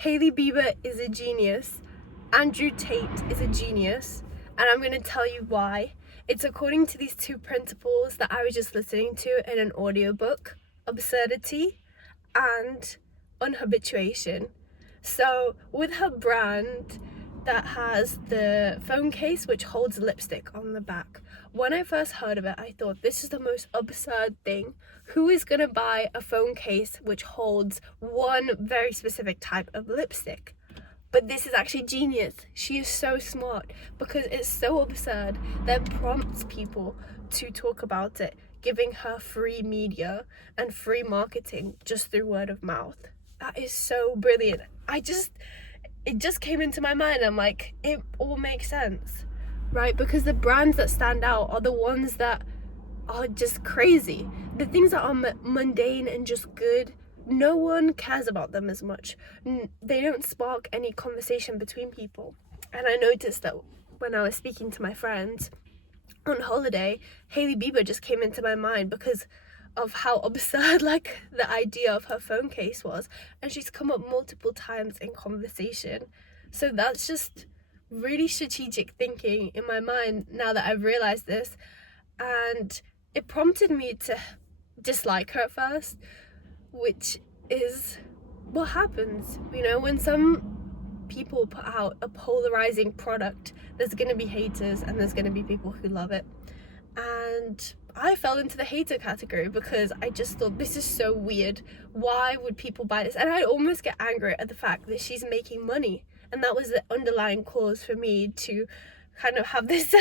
Hailey Bieber is a genius, Andrew Tate is a genius, and I'm going to tell you why. It's according to these two principles that I was just listening to in an audiobook: absurdity and unhabituation. So with her brand that has the phone case which holds lipstick on the back, when I first heard of it, I thought, this is the most absurd thing. Who is gonna buy a phone case which holds one very specific type of lipstick? But this is actually genius. She is so smart because it's so absurd that it prompts people to talk about it, giving her free media and free marketing just through word of mouth. That is so brilliant. It just came into my mind. I'm like, it all makes sense, right? Because the brands that stand out are the ones that are just crazy. The things that are mundane and just good, no one cares about them as much. They don't spark any conversation between people. And I noticed that when I was speaking to my friends on holiday, Hailey Bieber just came into my mind because of how absurd like the idea of her phone case was, and she's come up multiple times in conversation. So that's just really strategic thinking in my mind now that I've realized this, and it prompted me to dislike her at first, which is what happens, when some people put out a polarizing product. There's gonna be haters and there's gonna be people who love it, and I fell into the hater category because I just thought, this is so weird. Why would people buy this? And I'd almost get angry at the fact that she's making money, and that was the underlying cause for me to kind of have this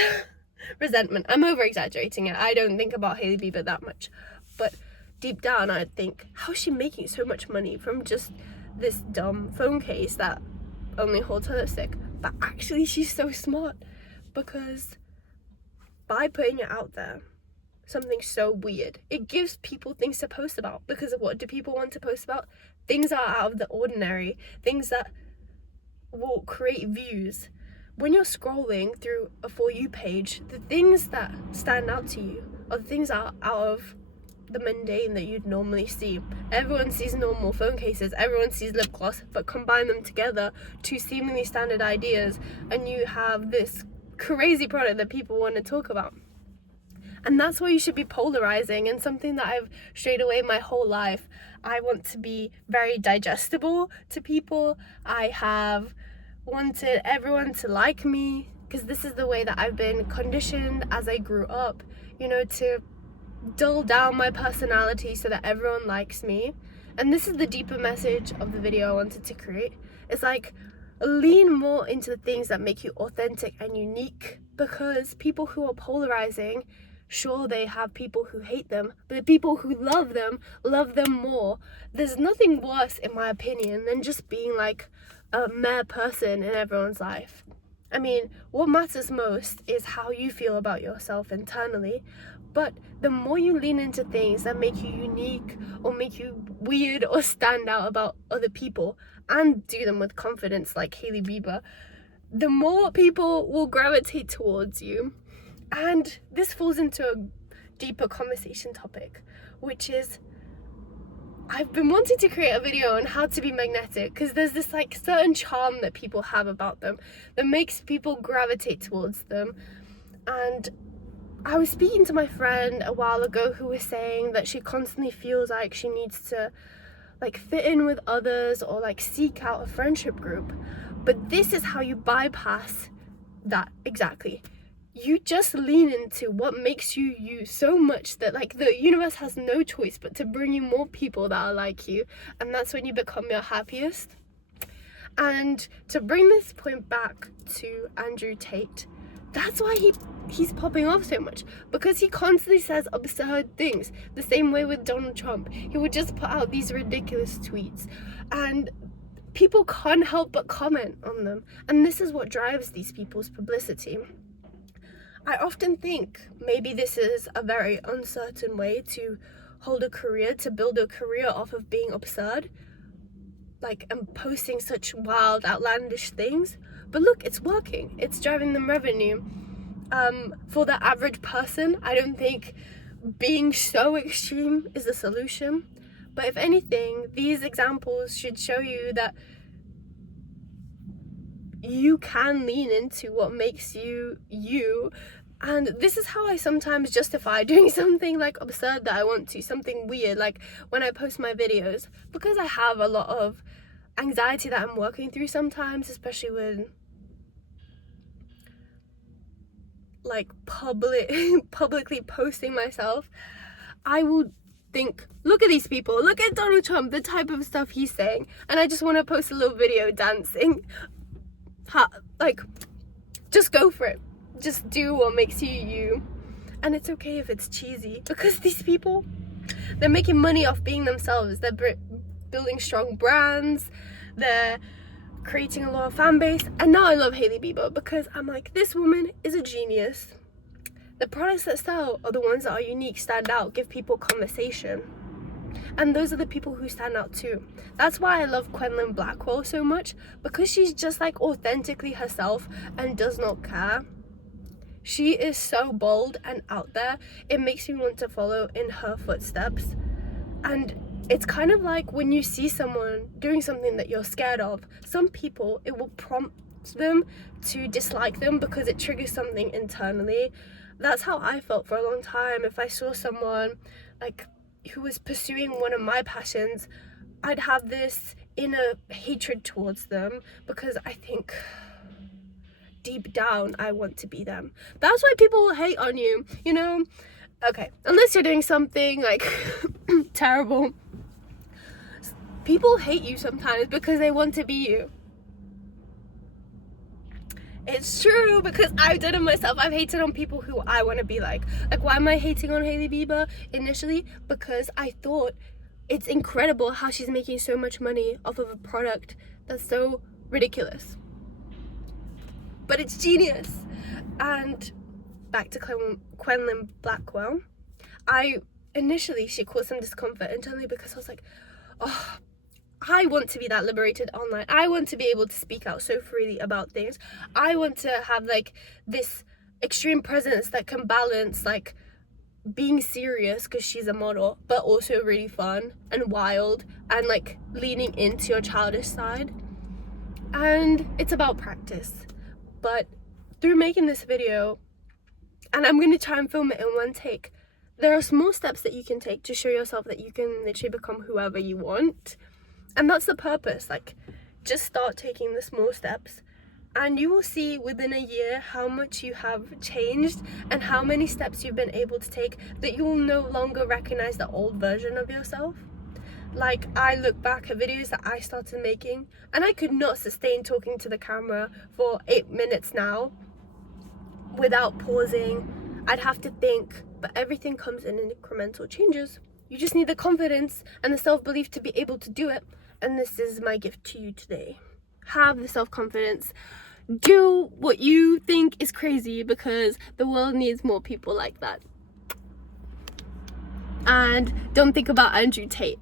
resentment. I'm over exaggerating it. I don't think about Hailey Bieber that much, but deep down I'd think, how is she making so much money from just this dumb phone case that only holds her lipstick? But actually she's so smart, because by putting it out there, something so weird, it gives people things to post about. Because of what do people want to post about? Things that are out of the ordinary, things that will create views. When you're scrolling through a For You page, the things that stand out to you are the things that are out of the mundane that you'd normally see. Everyone sees normal phone cases, everyone sees lip gloss, but combine them together, two seemingly standard ideas, and you have this crazy product that people want to talk about. And that's why you should be polarizing, and something that I've strayed away my whole life. I want to be very digestible to people. I have wanted everyone to like me, because this is the way that I've been conditioned as I grew up, to dull down my personality so that everyone likes me. And this is the deeper message of the video I wanted to create. It's like, lean more into the things that make you authentic and unique, because people who are polarizing, sure, they have people who hate them, but the people who love them more. There's nothing worse, in my opinion, than just being like a mere person in everyone's life. I mean, what matters most is how you feel about yourself internally, but the more you lean into things that make you unique or make you weird or stand out about other people, and do them with confidence like Hailey Bieber, the more people will gravitate towards you. And this falls into a deeper conversation topic, which is, I've been wanting to create a video on how to be magnetic, because there's this like certain charm that people have about them that makes people gravitate towards them. And I was speaking to my friend a while ago who was saying that she constantly feels like she needs to like fit in with others or like seek out a friendship group. But this is how you bypass that exactly. You just lean into what makes you you so much that like the universe has no choice but to bring you more people that are like you, and that's when you become your happiest. And to bring this point back to Andrew Tate, that's why he's popping off so much, because he constantly says absurd things. The same way with Donald Trump, he would just put out these ridiculous tweets, and people can't help but comment on them, and this is what drives these people's publicity. I often think maybe this is a very uncertain way to hold a career, to build a career off of being absurd, like, and posting such wild, outlandish things. But look, it's working. It's driving them revenue. For the average person, I don't think being so extreme is the solution. But if anything, these examples should show you that you can lean into what makes you you. And this is how I sometimes justify doing something like absurd that I want to, something weird, like when I post my videos, because I have a lot of anxiety that I'm working through sometimes, especially with like publicly posting myself. I will think, look at these people, look at Donald Trump, the type of stuff he's saying, and I just want to post a little video dancing. Like, just go for it. Just do what makes you you. And it's okay if it's cheesy, because these people, they're making money off being themselves. They're building strong brands, they're creating a lot of fan base. And now I love Hailey Bieber because I'm like, this woman is a genius. The products that sell are the ones that are unique, stand out, give people conversation. And those are the people who stand out too. That's why I love Quenlin Blackwell so much, because she's just like authentically herself and does not care. She is so bold and out there. It makes me want to follow in her footsteps. And it's kind of like when you see someone doing something that you're scared of, some people, it will prompt them to dislike them because it triggers something internally. That's how I felt for a long time. If I saw someone like who was pursuing one of my passions, I'd have this inner hatred towards them because I think deep down I want to be them. That's why people will hate on you, you know? Okay, unless you're doing something like terrible. People hate you sometimes because they want to be you. It's true, because I've done it myself. I've hated on people who I want to be like. Like, why am I hating on Hailey Bieber initially? Because I thought it's incredible how she's making so much money off of a product that's so ridiculous. But it's genius. And back to Quenlin Blackwell. She caused some discomfort internally because I was like, oh, I want to be that liberated online. I want to be able to speak out so freely about things. I want to have like this extreme presence that can balance like being serious because she's a model, but also really fun and wild and like leaning into your childish side. And it's about practice. But through making this video, and I'm going to try and film it in one take, there are small steps that you can take to show yourself that you can literally become whoever you want. And that's the purpose. Like, just start taking the small steps and you will see within a year how much you have changed and how many steps you've been able to take that you will no longer recognize the old version of yourself. Like, I look back at videos that I started making and I could not sustain talking to the camera for 8 minutes now without pausing. I'd have to think, but everything comes in incremental changes. You just need the confidence and the self-belief to be able to do it. And this is my gift to you today. Have the self-confidence. Do what you think is crazy because the world needs more people like that. And don't think about Andrew Tate.